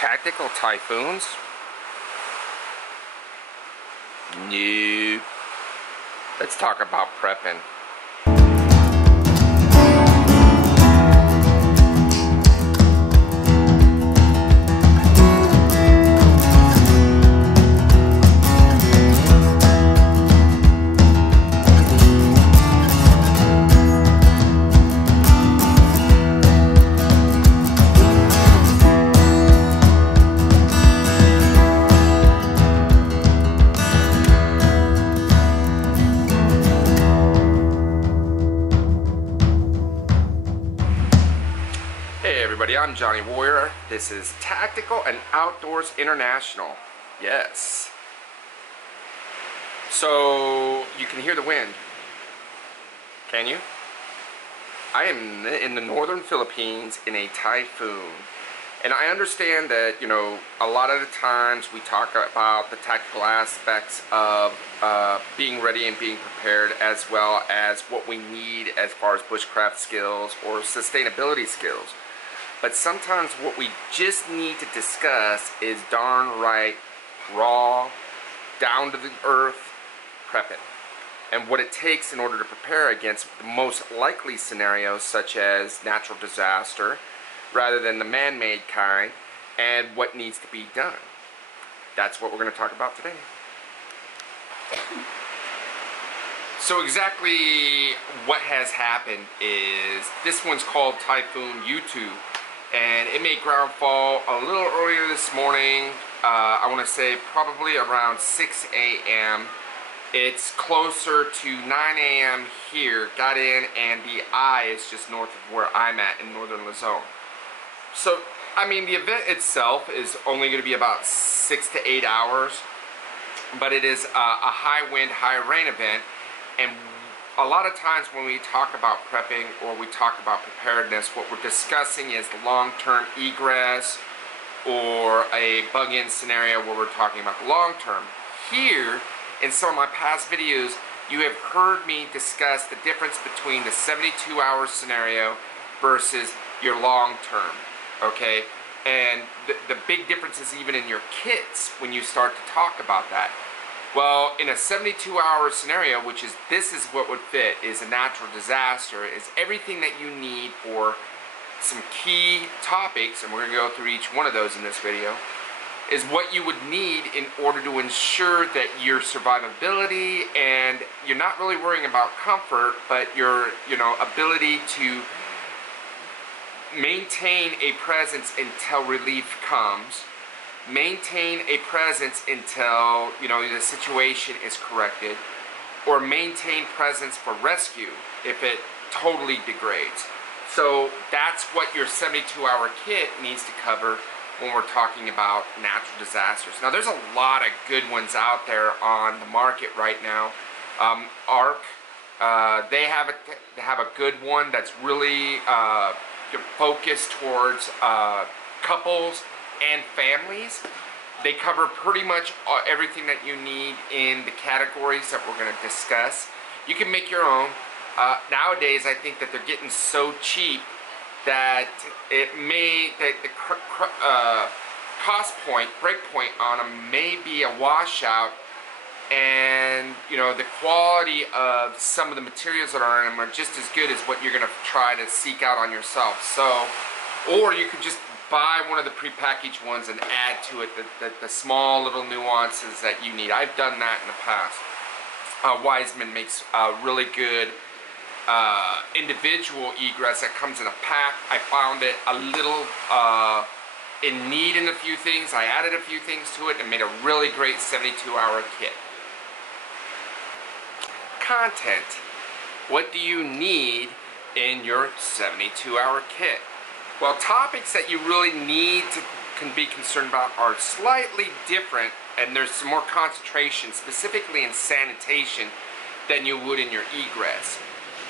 Tactical Typhoons? No. Let's talk about prepping. I'm Johnny Warrior. This is Tactical and Outdoors International. Yes. So you can hear the wind. Can you? I am in the northern Philippines in a typhoon. And I understand that, you know, a lot of the times we talk about the tactical aspects of being ready and being prepared, as well as what we need as far as bushcraft skills or sustainability skills. But sometimes what we just need to discuss is darn right, raw, down to the earth prepping. And what it takes in order to prepare against the most likely scenarios, such as natural disaster, rather than the man-made kind, and what needs to be done. That's what we're going to talk about today. So exactly what has happened is, this one's called Typhoon YouTube. And it made groundfall a little earlier this morning. I want to say probably around 6 a.m. It's closer to 9 a.m. here. Got in, and the eye is just north of where I'm at in northern Luzon. So, I mean, the event itself is only going to be about 6 to 8 hours. But it is a high wind, high rain event. And a lot of times when we talk about prepping or we talk about preparedness, what we're discussing is long-term egress or a bug-in scenario where we're talking about the long-term. Here, in some of my past videos, you have heard me discuss the difference between the 72-hour scenario versus your long-term, okay? And the big difference is even in your kits when you start to talk about that. Well, in a 72-hour scenario, which is, this is what would fit, is a natural disaster, is everything that you need for some key topics, and we're going to go through each one of those in this video, is what you would need in order to ensure that your survivability, and you're not really worrying about comfort, but your, you know, ability to maintain a presence until relief comes. Maintain a presence until, you know, the situation is corrected, or maintain presence for rescue if it totally degrades. So that's what your 72-hour kit needs to cover when we're talking about natural disasters. Now, there's a lot of good ones out there on the market right now. ARC, they have a good one that's really focused towards couples and families. They cover pretty much everything that you need in the categories that we're going to discuss. You can make your own. Nowadays, I think that they're getting so cheap that it may, that the cost point, break point on them may be a washout, and you know, the quality of some of the materials that are in them are just as good as what you're going to try to seek out on yourself. So, or you could just buy one of the prepackaged ones and add to it the small little nuances that you need. I've done that in the past. Woodsman makes a really good individual egress that comes in a pack. I found it a little in need in a few things. I added a few things to it and made a really great 72-hour kit. Content. What do you need in your 72-hour kit? Well, topics that you really need to be concerned about are slightly different, and there's some more concentration, specifically in sanitation, than you would in your egress.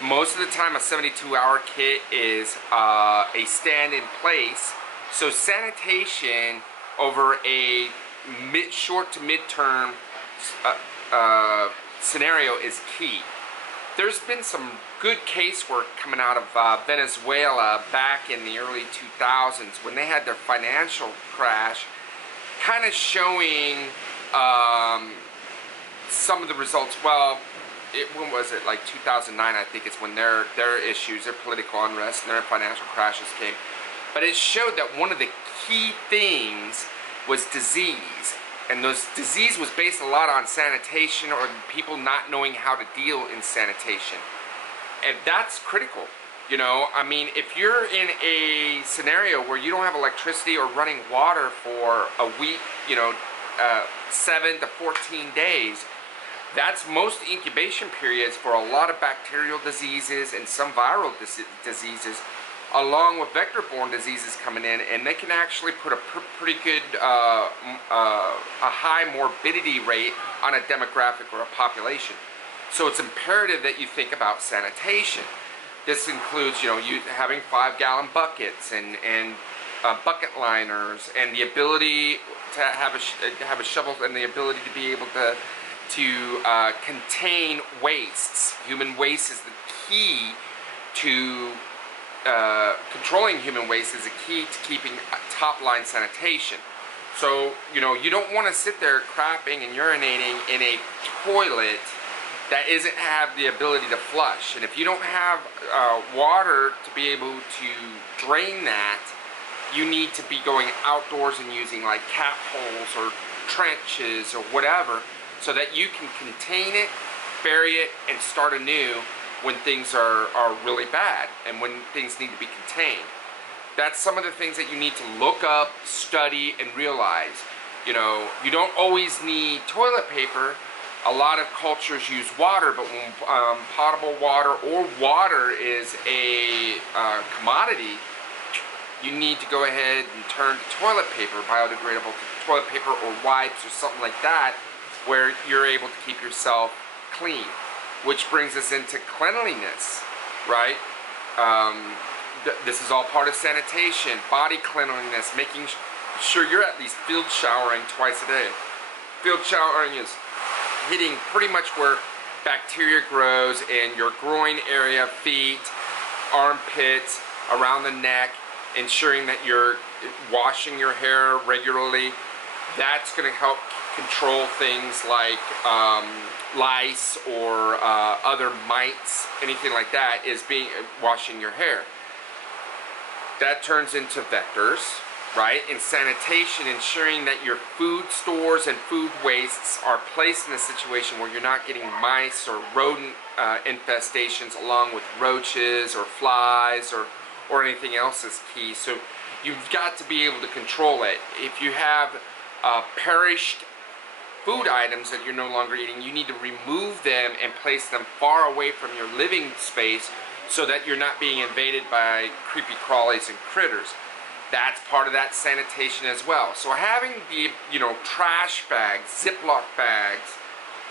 Most of the time, a 72-hour kit is a stand-in-place, so sanitation over a short to mid-term scenario is key. there's been some good casework coming out of Venezuela back in the early 2000s when they had their financial crash, kind of showing some of the results. Well, when was it? Like 2009, I think, is when their issues, their political unrest and their financial crashes came. But it showed that one of the key things was disease. And those disease was based a lot on sanitation, or people not knowing how to deal in sanitation. And that's critical. You know, I mean, if you're in a scenario where you don't have electricity or running water for a week, you know, 7 to 14 days, that's most incubation periods for a lot of bacterial diseases and some viral diseases, along with vector-borne diseases coming in, and they can actually put a pretty good, a high morbidity rate on a demographic or a population. So it's imperative that you think about sanitation. This includes, you know, you having 5-gallon buckets and bucket liners, and the ability to have a shovel, and the ability to be able to contain wastes. Human waste is the key to controlling human waste, is a key to keeping top-line sanitation. So, you know, you don't want to sit there crapping and urinating in a toilet that isn't have the ability to flush. And if you don't have water to be able to drain that, you need to be going outdoors and using like cap holes or trenches or whatever, so that you can contain it, bury it, and start anew when things are really bad and when things need to be contained. That's some of the things that you need to look up, study, and realize. You know, you don't always need toilet paper. A lot of cultures use water, but when potable water or water is a commodity, you need to go ahead and turn to toilet paper, biodegradable toilet paper or wipes or something like that, where you're able to keep yourself clean. Which brings us into cleanliness, right? This is all part of sanitation, body cleanliness, making sure you're at least field showering twice a day. Field showering is hitting pretty much where bacteria grows in your groin area, feet, armpits, around the neck, ensuring that you're washing your hair regularly. That's going to help control things like lice or other mites, anything like that, is washing your hair. That turns into vectors, right? And sanitation, ensuring that your food stores and food wastes are placed in a situation where you're not getting mice or rodent infestations, along with roaches or flies or anything else is key. So you've got to be able to control it. If you have perished food items that you're no longer eating, you need to remove them and place them far away from your living space, so that you're not being invaded by creepy crawlies and critters. That's part of that sanitation as well. So having the, you know, trash bags, Ziploc bags,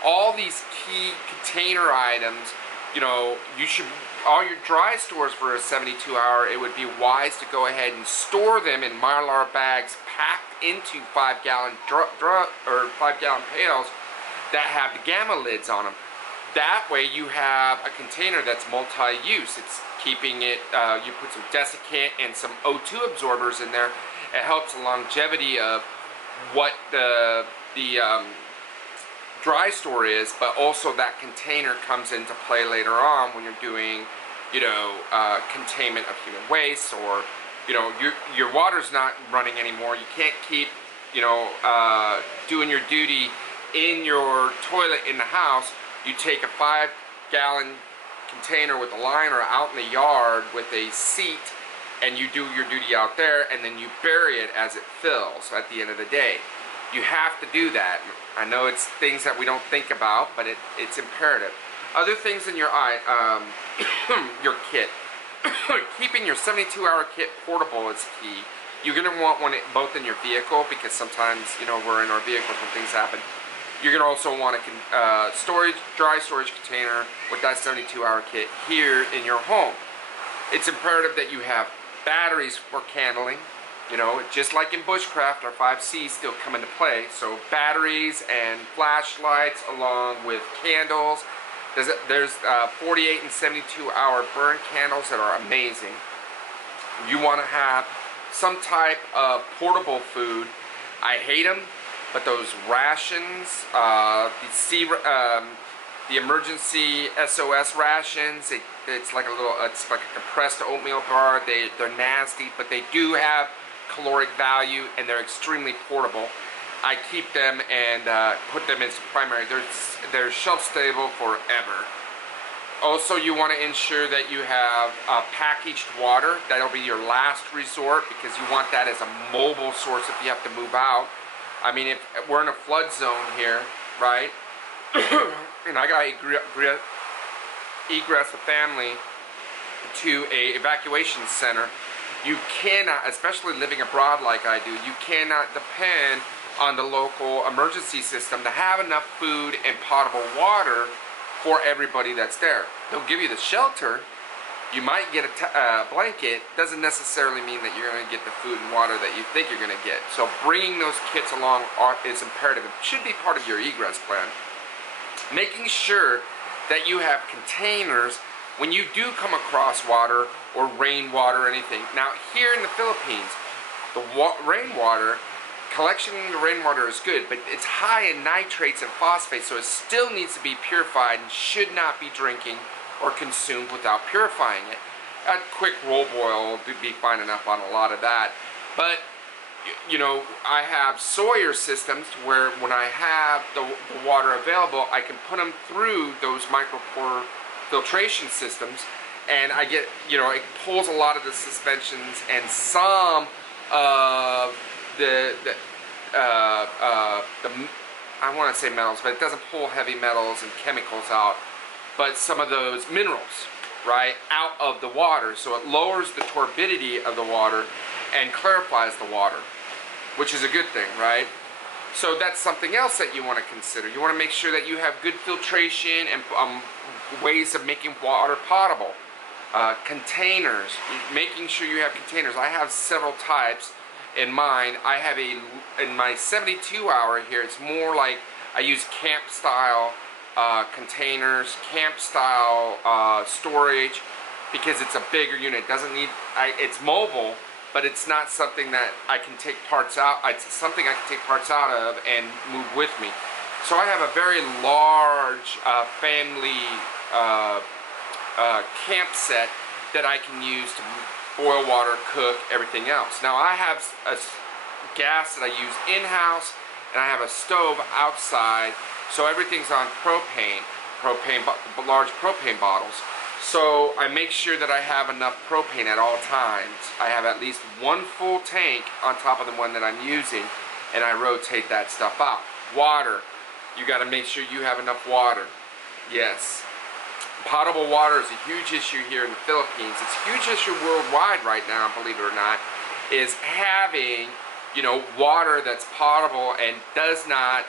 all these key container items, you know, you should, all your dry stores for a 72-hour, it would be wise to go ahead and store them in Mylar bags packed into 5-gallon or 5-gallon pails that have the gamma lids on them. That way you have a container that's multi-use. It's keeping it, you put some desiccant and some O2 absorbers in there. It helps the longevity of what the dry store is, but also that container comes into play later on when you're doing, you know, containment of human waste, or, you know, your water's not running anymore. You can't keep, you know, doing your duty in your toilet in the house. You take a 5-gallon container with a liner out in the yard with a seat, and you do your duty out there, and then you bury it as it fills at the end of the day. You have to do that. I know it's things that we don't think about, but it's imperative. Other things in your your kit. Keeping your 72-hour kit portable is key. You're going to want one both in your vehicle, because sometimes, you know, we're in our vehicles when things happen. You're going to also want a dry storage container with that 72-hour kit here in your home. It's imperative that you have batteries for candling. You know, just like in Bushcraft, our 5Cs still come into play. So batteries and flashlights, along with candles, There's 48 and 72 hour burn candles that are amazing. You want to have some type of portable food. I hate them, but those rations, the emergency SOS rations, it's like a compressed oatmeal bar. They're nasty, but they do have caloric value and they're extremely portable. I keep them and put them as primary. They're shelf stable forever. Also, you want to ensure that you have packaged water. That'll be your last resort because you want that as a mobile source if you have to move out. I mean, if we're in a flood zone here, right? And I got to egress a family to a evacuation center. You cannot, especially living abroad like I do, you cannot depend on the local emergency system to have enough food and potable water for everybody that's there. They'll give you the shelter. You might get a blanket. Doesn't necessarily mean that you're going to get the food and water that you think you're going to get. So bringing those kits along is imperative. It should be part of your egress plan. Making sure that you have containers when you do come across water or rainwater or anything. Now here in the Philippines, the rainwater, collection of the rainwater is good, but it's high in nitrates and phosphates, so it still needs to be purified and should not be drinking or consumed without purifying it. A quick roll boil will be fine enough on a lot of that. But you know, I have Sawyer systems where when I have the water available, I can put them through those micropore filtration systems, and I get, you know, it pulls a lot of the suspensions and some of I want to say metals, but it doesn't pull heavy metals and chemicals out, but some of those minerals, right, out of the water. So it lowers the turbidity of the water and clarifies the water, which is a good thing, right? So that's something else that you want to consider. You want to make sure that you have good filtration and ways of making water potable. Containers, making sure you have containers. I have several types in mind. I have in my 72 hour here, it's more like I use camp style containers, camp style storage, because it's a bigger unit. It doesn't need, it's mobile, but it's not something that I can take parts out. It's something I can take parts out of and move with me. So I have a very large family camp set that I can use to boil water, cook, everything else. Now I have a gas that I use in-house, and I have a stove outside, so everything's on propane, large propane bottles. So I make sure that I have enough propane at all times. I have at least one full tank on top of the one that I'm using, and I rotate that stuff out. Water, you got to make sure you have enough water. Yes. Potable water is a huge issue here in the Philippines. It's a huge issue worldwide right now, believe it or not, is having, you know, water that's potable and does not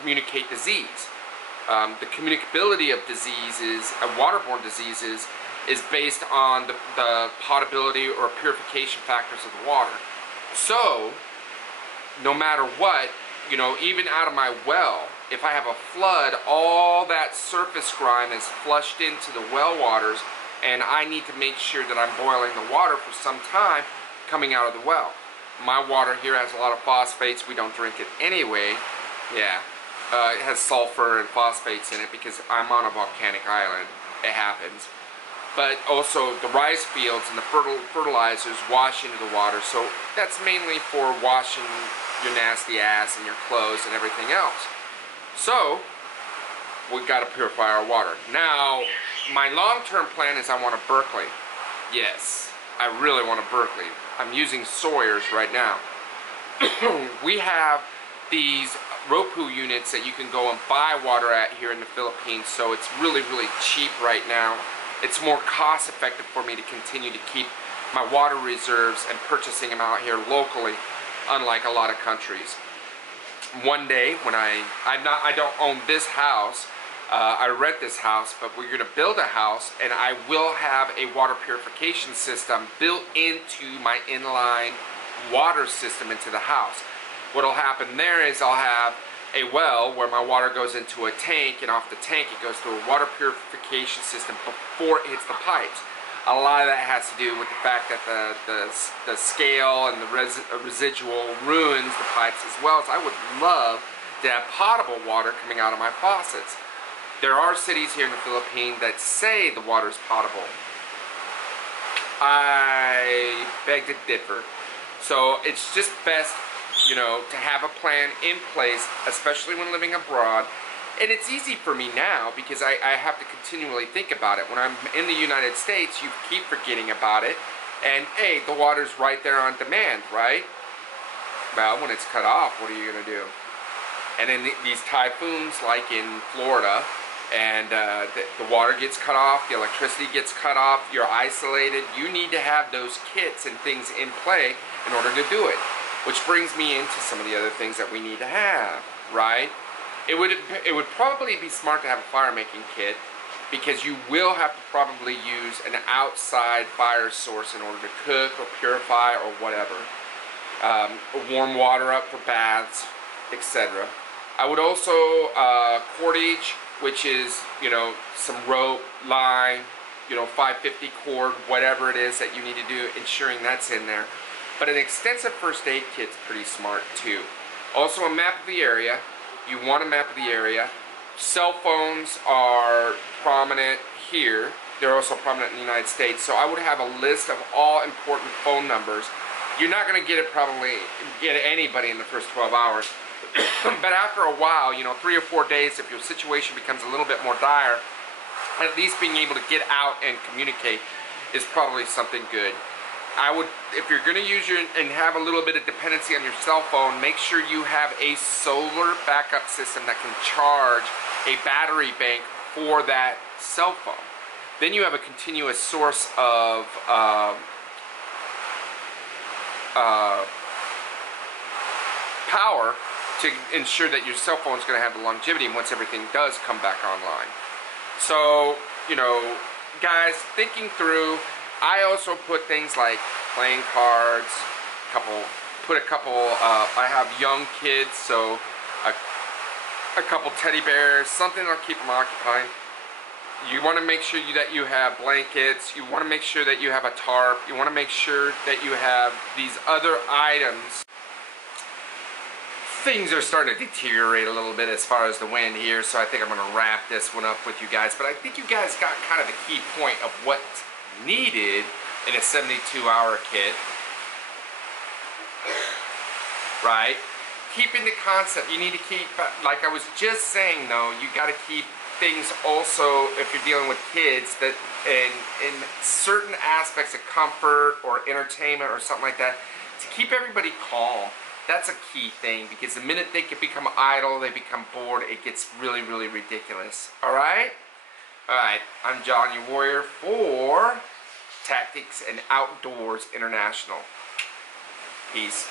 communicate disease. The communicability of diseases, waterborne diseases, is based on the potability or purification factors of the water. So, no matter what, you know, even out of my well, if I have a flood, all that surface grime is flushed into the well waters, and I need to make sure that I'm boiling the water for some time coming out of the well. My water here has a lot of phosphates. We don't drink it anyway. Yeah, it has sulfur and phosphates in it because I'm on a volcanic island. It happens. But also the rice fields and the fertilizers wash into the water, so that's mainly for washing your nasty ass and your clothes and everything else. So we've got to purify our water. Now, my long-term plan is I want a Berkeley. Yes, I really want a Berkeley. I'm using Sawyers right now. We have these Roku units that you can go and buy water at here in the Philippines, so it's really, really cheap right now. It's more cost effective for me to continue to keep my water reserves and purchasing them out here locally, unlike a lot of countries. One day, when I don't own this house, I rent this house, but we're going to build a house, and I will have a water purification system built into my inline water system into the house. What'll happen there is I'll have a well where my water goes into a tank, and off the tank it goes through a water purification system before it hits the pipes. A lot of that has to do with the fact that the scale and the residual ruins the pipes, as well as I would love to have potable water coming out of my faucets. There are cities here in the Philippines that say the water is potable. I beg to differ. So it's just best, you know, to have a plan in place, especially when living abroad. And it's easy for me now because I have to continually think about it. When I'm in the United States, you keep forgetting about it. And hey, the water's right there on demand, right? Well, when it's cut off, what are you going to do? And in these typhoons, like in Florida, and the water gets cut off, the electricity gets cut off, you're isolated, you need to have those kits and things in play in order to do it. Which brings me into some of the other things that we need to have, right? It would probably be smart to have a fire making kit, because you will have to probably use an outside fire source in order to cook or purify or whatever. Warm water up for baths, etc. I would also cordage, which is, you know, some rope, line, you know, 550 cord, whatever it is that you need to do, ensuring that's in there. But an extensive first aid kit's pretty smart too. Also a map of the area. You want a map of the area. Cell phones are prominent here. They're also prominent in the United States. So I would have a list of all important phone numbers. You're not going to get anybody in the first 12 hours. But after a while, you know, 3 or 4 days, if your situation becomes a little bit more dire, at least being able to get out and communicate is probably something good. I would, if you're going to use and have a little bit of dependency on your cell phone, make sure you have a solar backup system that can charge a battery bank for that cell phone. Then you have a continuous source of power to ensure that your cell phone is going to have the longevity once everything does come back online. So, you know, guys, thinking through, I also put things like playing cards, I have young kids, so a couple teddy bears, something that'll keep them occupied. You want to make sure that you have blankets, you want to make sure that you have a tarp, you want to make sure that you have these other items. Things are starting to deteriorate a little bit as far as the wind here, so I think I'm going to wrap this one up with you guys. But I think you guys got kind of the key point of what's needed in a 72-hour kit, right? Keeping the concept, you need to keep, like I was just saying though, you got to keep things also, if you're dealing with kids, that in certain aspects of comfort or entertainment or something like that, to keep everybody calm. That's a key thing, because the minute they can become idle, they become bored, it gets really, really ridiculous. Alright? Alright, I'm John, your warrior for Tactics and Outdoors International. Peace.